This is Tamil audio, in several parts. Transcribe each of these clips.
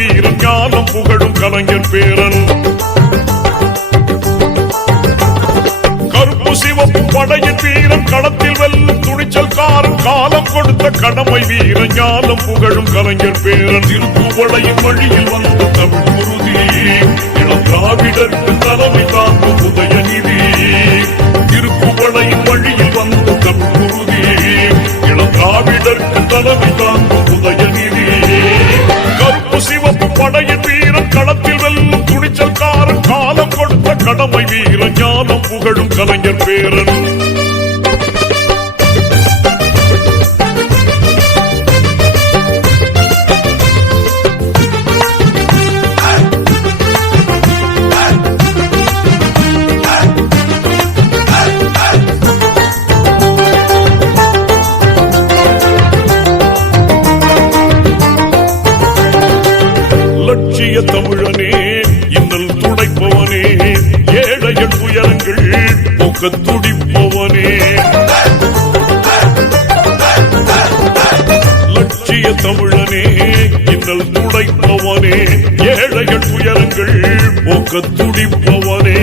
வீரன் ஞானம் புகழும் கலைஞர் பேரன். கருப்பு சிவப்பு படையின் வீரன் களத்தில் வெல்லும் துணிச்சல்காரன் காலம் கொடுத்த கடமை வீரன் ஞானம் புகழும் கலைஞர் பேரன். திருப்புவளையின் வழியில் வந்த தமிழ் குருதி இளம் திராவிடருக்கு தலைமை தாங்கும் உதயநிதி. திருப்புவளையின் வழியில் வந்த தமிழ் குருதி இளம் திராவிடருக்கு தலைமை தாங்கும் உதயநிதி. கருப்பு சிவப்பு படையின் வீரன் களத்தில் வெல்லும் துணிச்சல்காரன் காலம் கொடுத்த கடமை வீரன் ஞானம் புகழும் கலைஞர் பேரன். லட்சிய தமிழனே இன்னல் துடைப்பவனே ஏழைகள் துயரங்கள் போக்க துடிப்பவனே. லட்சிய தமிழனே இன்னல் துடைப்பவனே ஏழைகள் துயரங்கள் போக்க துடிப்பவனே.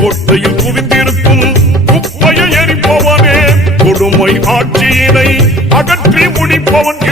கோட்டையில் குவிந்திருக்கும் குப்பையை எரிப்பவனே கொடுமை ஆட்சியினை அகற்றி முடிப்பவன்